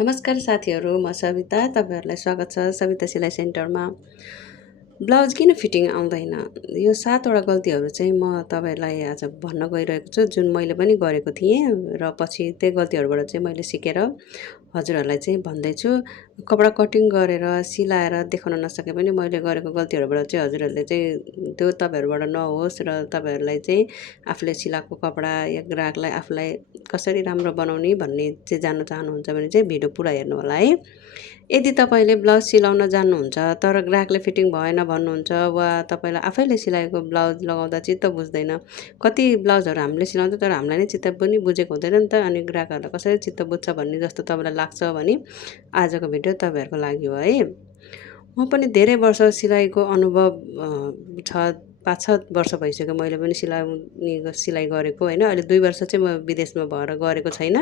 नमस्कार साथीहरू, म सविता। तपाईँहरूलाई स्वागत छ सविता सिलाइ सेन्टरमा। ब्लाउज किन फिटिङ आउँदैन? यो 7 वटा गल्तीहरू चाहिँ म तपाईँहरूलाई आज भन्न गइरहेको छु, जुन मैले पनि गरेको थिएँ र पछि त्यही गल्तीहरूबाट चाहिँ मैले सिकेर हजुरहरूलाई चाहिँ भन्दैछु। कपडा कटिङ गरेर सिलाएर देखाउन नसके पनि मैले गरेको गल्तीहरूबाट चाहिँ हजुरहरूले चाहिँ त्यो तपाईँहरूबाट नहोस् र तपाईँहरूलाई चाहिँ आफूले सिलाएको कपडा या ग्राहकलाई आफूलाई कसरी राम्रो बनाउने भन्ने चाहिँ जान्न चाहनुहुन्छ भने चाहिँ भिडियो पुरा हेर्नु होला है। यदि तपाईँले ब्लाउज सिलाउन जान्नुहुन्छ तर ग्राहकले फिटिङ भएन भन्नुहुन्छ वा तपाईँलाई आफैले सिलाएको ब्लाउज लगाउँदा चित्त बुझ्दैन, कति ब्लाउजहरू हामीले सिलाउँछ तर हामीलाई नै चित्त पनि बुझेको हुँदैन नि त, अनि ग्राहकहरूलाई कसरी चित्त बुझ्छ भन्ने जस्तो तपाईँलाई लाग्छ भने आजको भिडियो तपाईँहरूको लागि हो है। म पनि धेरै वर्ष सिलाइको अनुभव छ, 5-6 वर्ष भइसक्यो मैले पनि सिलाइ गरेको होइन। अहिले 2 वर्ष चाहिँ म विदेशमा भएर गरेको छैन।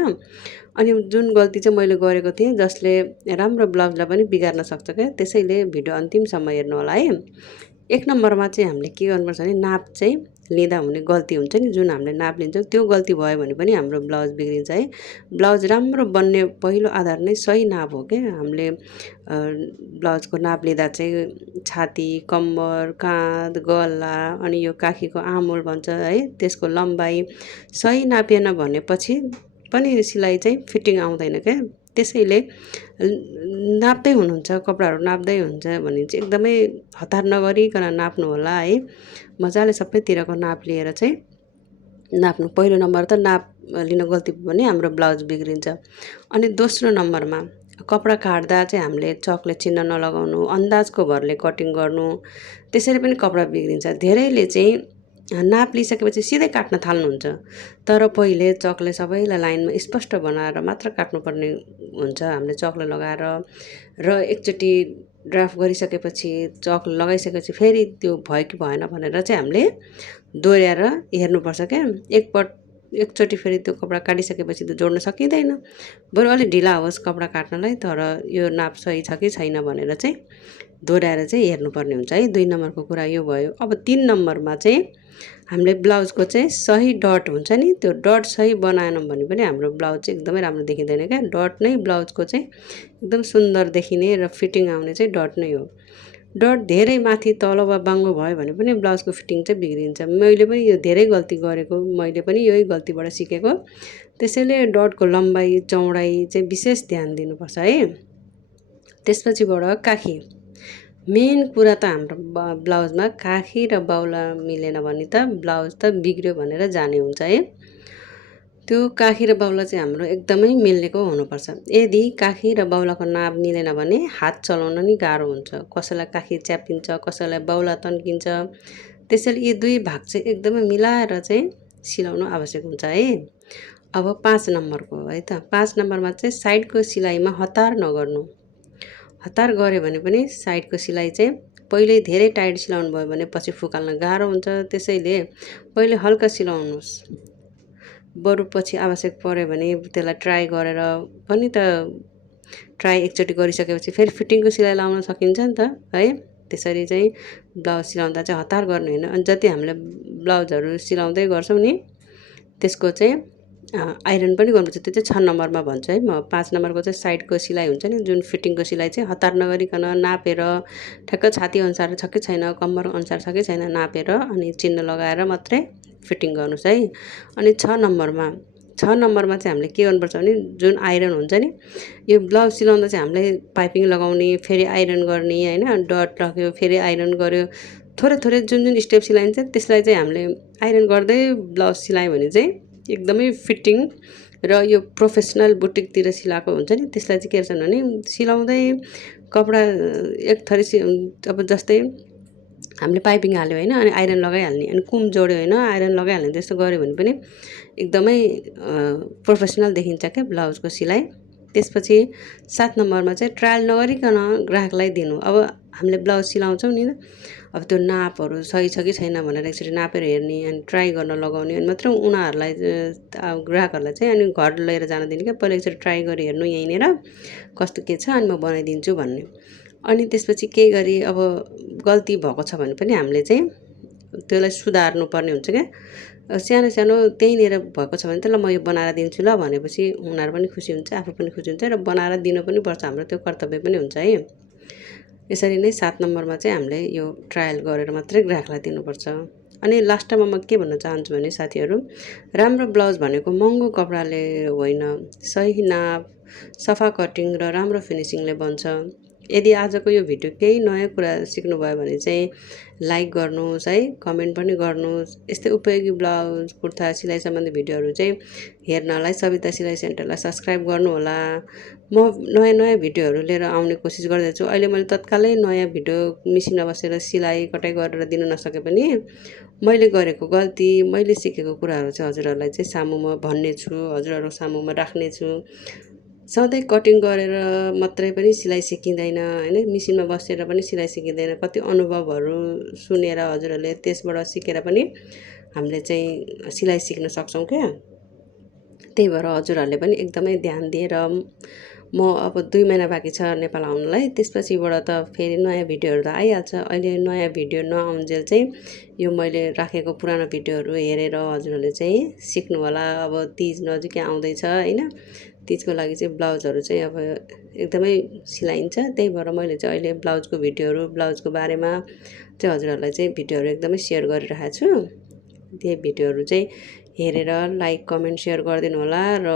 अनि जुन गल्ती चाहिँ मैले गरेको थिएँ जसले राम्रो ब्लाउजलाई पनि बिगार्न सक्छ क्या, त्यसैले भिडियो अन्तिमसम्म हेर्नु होला है। 1 नम्बरमा चाहिँ हामीले के गर्नुपर्छ भने नाप चाहिँ लिँदा हुने गल्ती हुन्छ नि, जुन हामीले नाप लिन्छौँ त्यो गल्ती भयो भने पनि हाम्रो ब्लाउज बिग्रिन्छ है। ब्लाउज राम्रो बन्ने पहिलो आधार नै सही नाप हो क्या। हामीले ब्लाउजको नाप लिँदा चाहिँ छाती, कम्मर, काँध, गला अनि यो काखीको आमुल भन्छ है, त्यसको लम्बाइ सही नापिएन भनेपछि पनि सिलाइ चाहिँ फिटिङ आउँदैन क्या। त्यसैले नाप्दै हुनुहुन्छ, कपडाहरू नाप्दै हुन्छ भने चाहिँ एकदमै हतार नगरिकन नाप्नु होला है। मजाले सबैतिरको नाप लिएर चाहिँ नाप्नु। पहिलो नम्बर त नाप लिन गल्ती भने हाम्रो ब्लाउज बिग्रिन्छ। अनि दोस्रो नम्बरमा कपडा काट्दा चाहिँ हामीले चकले चिन्ह नलगाउनु, अन्दाजको भरले कटिङ गर्नु, त्यसरी पनि कपडा बिग्रिन्छ। धेरैले चाहिँ नाप लिइसकेपछि सिधै काट्न थाल्नुहुन्छ, तर पहिले चकले सबैलाई लाइनमा स्पष्ट बनाएर मात्र काट्नुपर्ने हुन्छ। हामीले चकले लगाएर र एकचोटि ड्राफ्ट गरिसकेपछि चक लगाइसकेपछि फेरि त्यो भयो कि भएन भनेर चाहिँ हामीले दोहोऱ्याएर हेर्नुपर्छ क्या। एकचोटि फेरि त्यो कपडा काटिसकेपछि त जोड्न सकिँदैन, बरु अलिक ढिला होस् कपडा काट्नलाई, तर यो नाप सही छ कि छैन भनेर चाहिँ दोहोऱ्याएर चाहिँ हेर्नुपर्ने हुन्छ है। 2 नम्बरको कुरा यो भयो। अब 3 नम्बरमा चाहिँ हामीले ब्लाउजको चाहिँ सही डट हुन्छ नि, त्यो डट सही बनाएनौँ भने पनि हाम्रो ब्लाउज चाहिँ एकदमै राम्रो देखिँदैन क्या। डट नै ब्लाउजको चाहिँ एकदम सुन्दर देखिने र फिटिङ आउने चाहिँ डट नै हो। डट धेरै माथि तल वा बाङ्गो भयो भने पनि ब्लाउजको फिटिङ चाहिँ बिग्रिन्छ। मैले पनि यो धेरै गल्ती गरेको, मैले पनि यही गल्तीबाट सिकेको। त्यसैले डटको लम्बाइ चौडाइ चाहिँ विशेष ध्यान दिनुपर्छ है। त्यसपछिबाट काखी, मेन कुरा त हाम्रो ब्लाउजमा काखी र बाउला मिलेन भने त ब्लाउज त बिग्रियो भनेर जाने हुन्छ है। त्यो काखी र बाउला चाहिँ हाम्रो एकदमै मिलेको हुनुपर्छ। यदि काखी र बाउलाको नाप मिलेन भने हात चलाउन नि गाह्रो हुन्छ। कसैलाई काखी च्याप्पिन्छ, कसैलाई बाउला तन्किन्छ। त्यसैले यी 2 भाग चाहिँ एकदमै मिलाएर चाहिँ सिलाउनु आवश्यक हुन्छ है। अब 5 नम्बरको है त, 5 नम्बरमा चाहिँ साइडको सिलाइमा हतार नगर्नु। हतार गऱ्यो भने पनि साइडको सिलाइ चाहिँ पहिले धेरै टाइट सिलाउनु भयो भने पछि फुकाल्न गाह्रो हुन्छ। त्यसैले पहिले हल्का सिलाउनुहोस्, बरु पछि आवश्यक पर्यो भने त्यसलाई ट्राई गरेर पनि त एकचोटि गरिसकेपछि फेरि फिटिङको सिलाइ लाउन सकिन्छ नि त है। त्यसरी चाहिँ ब्लाउज सिलाउँदा चाहिँ हतार गर्ने होइन। अनि जति हामीले ब्लाउजहरू सिलाउँदै गर्छौँ नि त्यसको चाहिँ आइरन पनि गर्नुपर्छ। त्यो चाहिँ 6 नम्बरमा भन्छु है म। 5 नम्बरको चाहिँ साइडको सिलाइ हुन्छ नि, जुन फिटिङको सिलाइ चाहिँ हतार नगरिकन नापेर ठ्याक्क छाती अनुसार छ कि छैन, कम्मर अनुसार छ कि छैन नापेर अनि चिन्ह लगाएर मात्रै फिटिङ गर्नुहोस् है। अनि 6 नम्बरमा चाहिँ हामीले के गर्नुपर्छ भने जुन आइरन हुन्छ नि, यो ब्लाउज सिलाउँदा चाहिँ हामीले पाइपिङ लगाउने, फेरि आइरन गर्ने होइन, डट राख्यो फेरि आइरन गर्यो, थोरै जुन स्टेप सिलाइन्छ त्यसलाई चाहिँ हामीले आइरन गर्दै ब्लाउज सिलायो भने चाहिँ एकदमै फिटिङ र यो प्रोफेसनल बुटिकतिर सिलाएको हुन्छ नि त्यसलाई चाहिँ के गर्छ भने सिलाउँदै कपडा एक थरी अब जस्तै हामीले पाइपिङ हाल्यो होइन, अनि आइरन लगाइहाल्ने, अनि कुम जोड्यो होइन, आइरन लगाइहाल्ने, त्यस्तो गऱ्यो भने पनि एकदमै प्रोफेसनल देखिन्छ क्या ब्लाउजको सिलाइ। त्यसपछि 7 नम्बरमा चाहिँ ट्रायल नगरिकन ग्राहकलाई दिनु। अब हामीले ब्लाउज सिलाउँछौँ नि, अब त्यो नापहरू सही छ कि छैन भनेर एकचोटि नापेर हेर्ने, अनि ट्राई गर्न लगाउने, अनि मात्र उनीहरूलाई ग्राहकहरूलाई चाहिँ अनि घर लिएर जान दिने क्या। पहिला एकचोटि ट्राई गरी हेर्नु यहीँनिर कस्तो के छ, अनि म बनाइदिन्छु भन्ने। अनि त्यसपछि केही गरी अब गल्ती भएको छ भने पनि हामीले चाहिँ त्यसलाई सुधार्नु पर्ने हुन्छ क्या। सानो सानो त्यहीँनिर भएको छ भने त ल म यो बनाएर दिन्छु ल भनेपछि उनीहरू पनि खुसी हुन्छ, आफू पनि खुसी हुन्छ र बनाएर दिनु पनि पर्छ, हाम्रो त्यो कर्तव्य पनि हुन्छ है। यसरी नै 7 नम्बरमा चाहिँ हामीले यो ट्रायल गरेर मात्रै ग्राहकलाई दिनुपर्छ। अनि लास्टमा म के भन्न चाहन्छु भने साथीहरू, राम्रो ब्लाउज भनेको महँगो कपडाले होइन, सही नाप, सफा कटिङ र राम्रो फिनिसिङले बन्छ। यदि आजको यो भिडियो केही नयाँ कुरा सिक्नुभयो भने चाहिँ लाइक गर्नुहोस् है, कमेन्ट पनि गर्नुहोस्। यस्तै उपयोगी ब्लाउज, कुर्ता, सिलाइ सम्बन्धी भिडियोहरू चाहिँ हेर्नलाई सविता सिलाइ सेन्टरलाई सब्सक्राइब गर्नुहोला। म नयाँ नयाँ भिडियोहरू लिएर आउने कोसिस गर्दैछु। अहिले मैले तत्कालै नयाँ भिडियो मिसिनमा बसेर सिलाइ कटाइ गरेर दिन नसके पनि मैले गरेको गल्ती, मैले सिकेको कुराहरू चाहिँ हजुरहरूलाई चाहिँ सामुमा भन्नेछु, हजुरहरूको सामुमा राख्नेछु। सधैँ कटिङ गरेर मात्रै पनि सिलाइ सिकिँदैन होइन, मिसिनमा बसेर पनि सिलाइ सिकिँदैन। कति अनुभवहरू सुनेर हजुरहरूले त्यसबाट सिकेर पनि हामीले चाहिँ सिलाइ सिक्न सक्छौँ क्या। त्यही भएर हजुरहरूले पनि एकदमै ध्यान दिएर, म अब 2 महिना बाँकी छ नेपाल आउनलाई, त्यसपछिबाट त फेरि नयाँ भिडियोहरू त आइहाल्छ। अहिले नयाँ भिडियो नआउन्जेल चाहिँ यो मैले राखेको पुरानो भिडियोहरू हेरेर हजुरहरूले चाहिँ सिक्नु होला। अब तीज नजिकै आउँदैछ होइन, तीजको लागि चाहिँ ब्लाउजहरू चाहिँ अब एकदमै सिलाइन्छ। त्यही भएर मैले चाहिँ अहिले ब्लाउजको भिडियोहरू, ब्लाउजको बारेमा चाहिँ हजुरहरूलाई चाहिँ भिडियोहरू एकदमै सेयर गरिरहेको छु। त्यही भिडियोहरू चाहिँ हेरेर लाइक, कमेन्ट, सेयर गरिदिनु होला र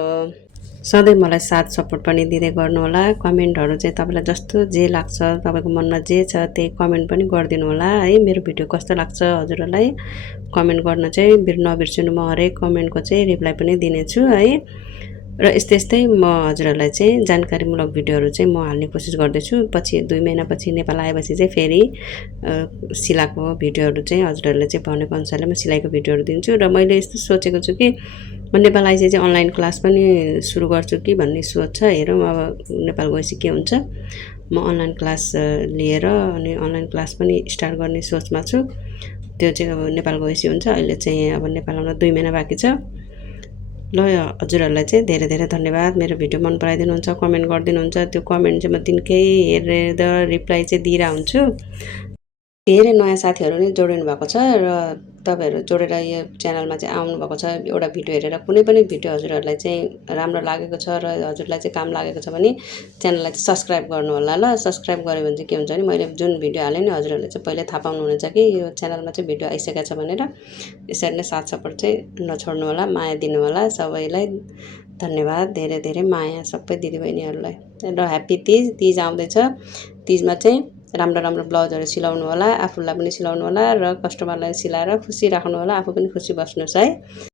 सधैँ मलाई साथ सपोर्ट पनि दिँदै गर्नुहोला। कमेन्टहरू चाहिँ तपाईँलाई जस्तो जे लाग्छ, तपाईँको मनमा जे छ त्यही कमेन्ट पनि गरिदिनु होला है। मेरो भिडियो कस्तो लाग्छ हजुरहरूलाई कमेन्ट गर्न चाहिँ नबिर्सिनु। म हरेक कमेन्टको चाहिँ रिप्लाई पनि दिनेछु है। र यस्तै यस्तै म हजुरहरूलाई चाहिँ जानकारीमूलक भिडियोहरू चाहिँ म हाल्ने कोसिस गर्दैछु। पछि 2 महिनापछि नेपाल आएपछि चाहिँ फेरि सिलाएको भिडियोहरू चाहिँ हजुरहरूले चाहिँ भनेको अनुसारले म सिलाइको भिडियोहरू दिन्छु। र मैले यस्तो सोचेको छु कि म नेपाल आएपछि चाहिँ अनलाइन क्लास पनि सुरु गर्छु कि भन्ने सोच छ। हेरौँ अब नेपाल गएपछि के हुन्छ। म अनलाइन क्लास लिएर अनि अनलाइन क्लास पनि स्टार्ट गर्ने सोचमा छु। त्यो चाहिँ अब नेपाल गएपछि हुन्छ। अहिले चाहिँ अब नेपाल आउन 2 महिना बाँकी छ। ल हजुरहरूलाई चाहिँ धेरै धेरै धन्यवाद। मेरो भिडियो मन पराइदिनुहुन्छ, कमेन्ट गरिदिनुहुन्छ। त्यो कमेन्ट चाहिँ म दिनकै हेरेर रिप्लाई चाहिँ दिइरहेको हुन्छु। धेरै नयाँ साथीहरू नै जोडिनु भएको छ र तपाईँहरू जोडेर यो च्यानलमा चाहिँ आउनुभएको छ। एउटा भिडियो हेरेर कुनै पनि भिडियो हजुरहरूलाई चाहिँ राम्रो लागेको छ र हजुरलाई चाहिँ काम लागेको छ भने च्यानललाई चाहिँ सब्सक्राइब गर्नुहोला ल। सब्सक्राइब गऱ्यो भने चाहिँ के हुन्छ भने मैले जुन भिडियो हालेँ नि हजुरहरूले चाहिँ पहिल्यै थाहा पाउनुहुन्छ कि यो च्यानलमा चाहिँ भिडियो आइसकेको छ भनेर। यसरी नै साथ सपोर्ट चाहिँ नछोड्नु होला, माया दिनु होला। सबैलाई धन्यवाद, धेरै धेरै माया सबै दिदीबहिनीहरूलाई। र ह्याप्पी तीज। तीज आउँदैछ। तीजमा चाहिँ राम्रो राम्रो ब्लाउजहरू सिलाउनु होला, आफूलाई पनि सिलाउनु होला र कस्टमरलाई सिलाएर खुसी राख्नु होला। आफू पनि खुसी बस्नुहोस् है।